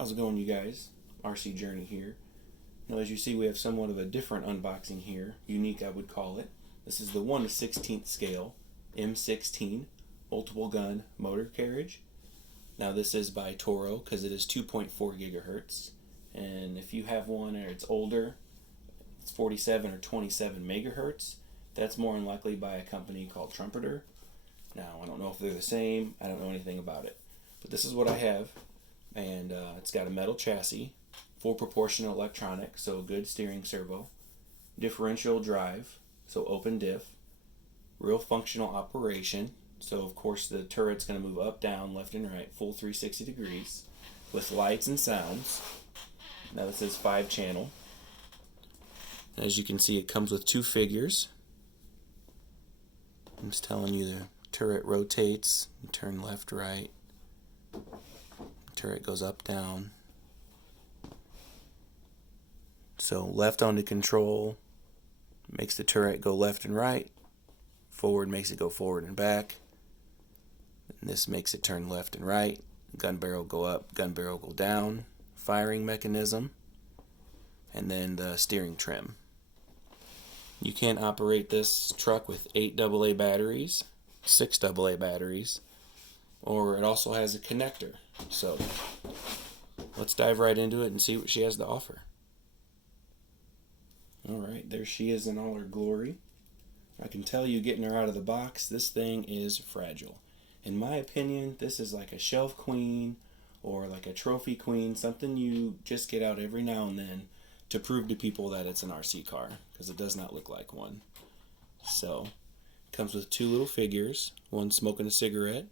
How's it going, you guys? RC Journey here. Now, as you see, we have somewhat of a different unboxing here. Unique, I would call it. This is the 1/16 scale M-16 multiple gun motor carriage. Now, this is by Toro because it is 2.4 gigahertz. And if you have one or it's older, it's 47 or 27 megahertz. That's more than likely by a company called Trumpeter. Now, I don't know if they're the same. I don't know anything about it. But this is what I have. And it's got a metal chassis, full proportional electronic, so good steering servo, differential drive, so open diff, real functional operation, so of course the turret's going to move up, down, left and right, full 360 degrees, with lights and sounds. Now this is 5-channel. As you can see, it comes with 2 figures. I'm just telling you, the turret rotates, turn left, right. Turret goes up, down. So left on the control makes the turret go left and right. Forward makes it go forward and back. And this makes it turn left and right. Gun barrel go up, gun barrel go down. Firing mechanism. And then the steering trim. You can operate this truck with 8 AA batteries, 6 AA batteries, or it also has a connector. So let's dive right into it and see what she has to offer. Alright, there she is in all her glory. I can tell you, getting her out of the box, this thing is fragile. In my opinion, this is like a shelf queen or like a trophy queen, something you just get out every now and then to prove to people that it's an RC car, because it does not look like one. So, it comes with 2 little figures, one smoking a cigarette.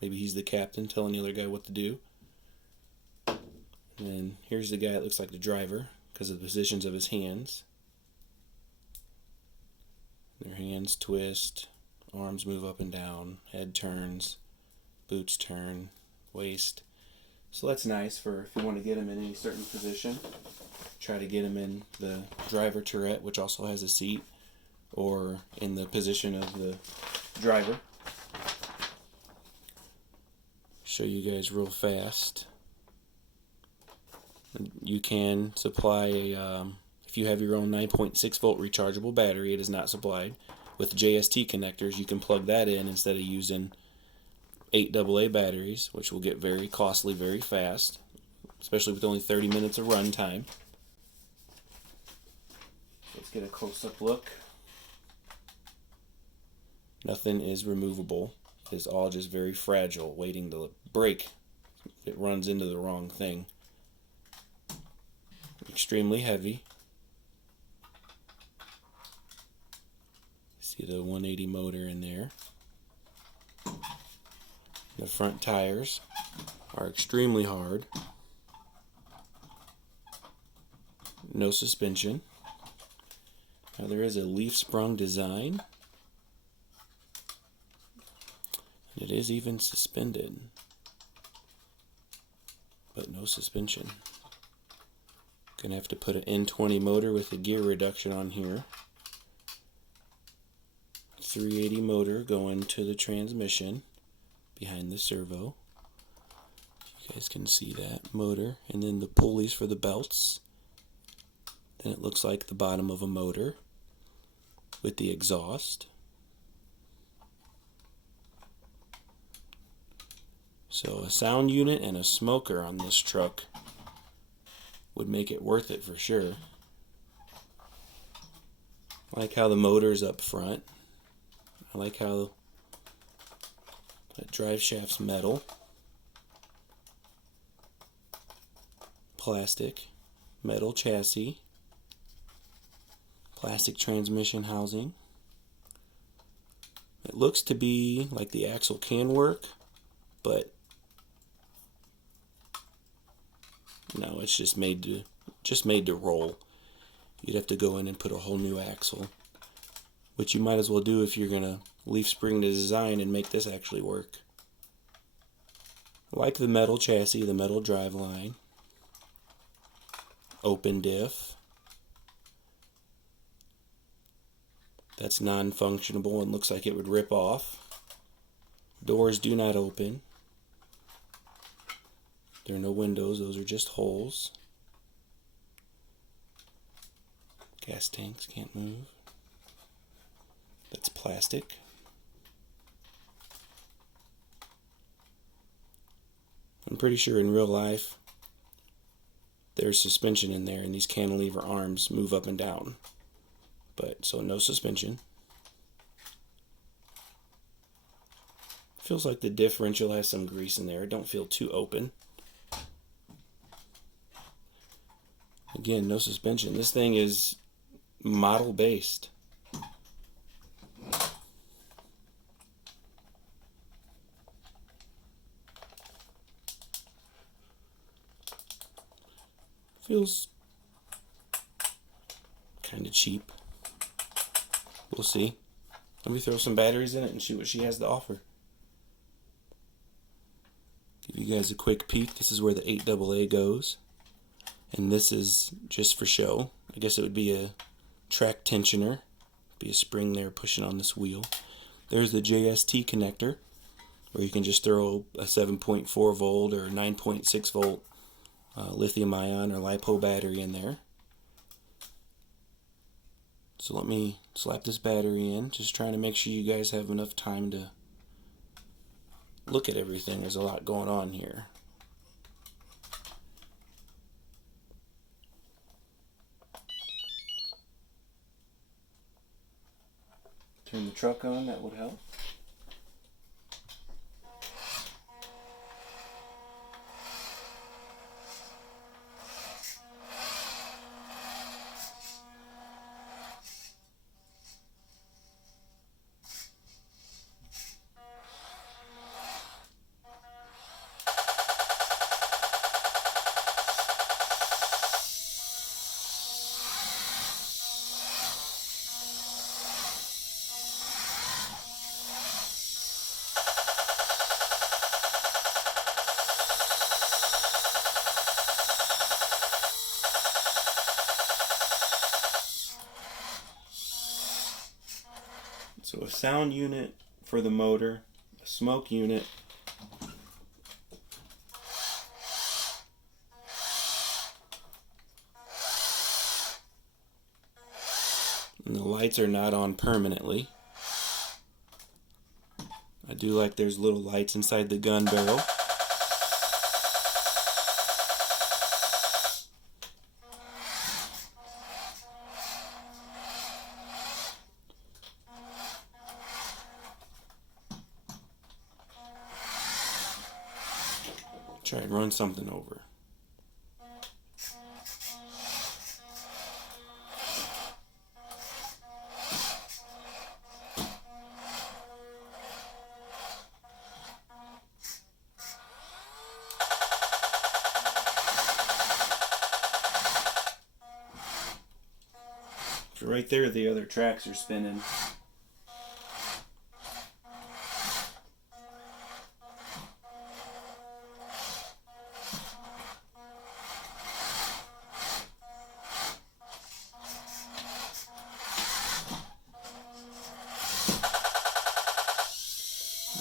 Maybe he's the captain telling the other guy what to do. And then here's the guy that looks like the driver because of the positions of his hands. Their hands twist, arms move up and down, head turns, boots turn, waist. So that's nice for if you want to get him in any certain position. Try to get him in the driver turret, which also has a seat, or in the position of the driver. Show you guys real fast. You can supply if you have your own 9.6 volt rechargeable battery, it is not supplied. With JST connectors, you can plug that in instead of using 8 AA batteries, which will get very costly very fast, especially with only 30 minutes of run time. Let's get a close-up look. Nothing is removable. It is all just very fragile, waiting to break if it runs into the wrong thing. Extremely heavy. See the 180 motor in there. The front tires are extremely hard. No suspension. Now there is a leaf sprung design. It is even suspended, but no suspension. Gonna have to put an N20 motor with a gear reduction on here. 380 motor going to the transmission behind the servo. You guys can see that motor, and then the pulleys for the belts. Then it looks like the bottom of a motor with the exhaust. So a sound unit and a smoker on this truck would make it worth it for sure. I like how the motor's up front. I like how that drive shaft's metal. Plastic. Metal chassis. Plastic transmission housing. It looks to be like the axle can work, but no, it's just made to roll. You'd have to go in and put a whole new axle, which you might as well do if you're gonna leaf spring the design and make this actually work. I like the metal chassis, the metal drive line. Open diff. That's non-functionable and looks like it would rip off. Doors do not open. There are no windows, those are just holes. Gas tanks can't move. That's plastic. I'm pretty sure in real life there's suspension in there and these cantilever arms move up and down. But so no suspension. Feels like the differential has some grease in there. It don't feel too open. Again, no suspension. This thing is model based. Feels kind of cheap. We'll see. Let me throw some batteries in it and see what she has to offer. Give you guys a quick peek. This is where the 8AA goes. And this is just for show. I guess it would be a track tensioner. Be a spring there pushing on this wheel. There's the JST connector, where you can just throw a 7.4 volt or 9.6 volt lithium ion or LiPo battery in there. So let me slap this battery in, just trying to make sure you guys have enough time to look at everything. There's a lot going on here. Turn the truck on, that would help. So a sound unit for the motor, a smoke unit, and the lights are not on permanently. I do like there's little lights inside the gun barrel. Try and run something over. So right there, the other tracks are spinning.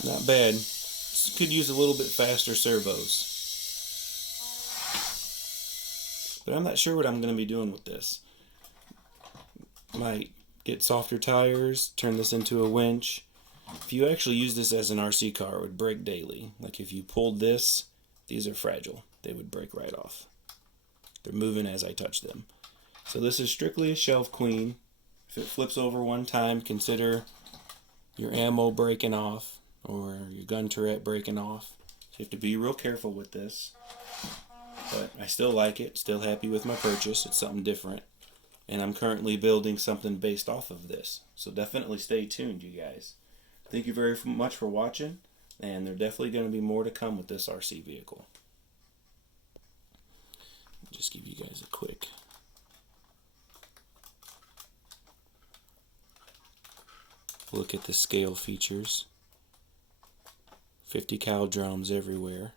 Not bad. This could use a little bit faster servos. But I'm not sure what I'm going to be doing with this. Might get softer tires, turn this into a winch. If you actually use this as an RC car, it would break daily. Like if you pulled this, these are fragile. They would break right off. They're moving as I touch them. So this is strictly a shelf queen. If it flips over one time, consider your ammo breaking off or your gun turret breaking off. So you have to be real careful with this. But I still like it, still happy with my purchase. It's something different. And I'm currently building something based off of this. So definitely stay tuned, you guys. Thank you very much for watching. And there's definitely going to be more to come with this RC vehicle. Just give you guys a quick look at the scale features. 50 cal drums everywhere.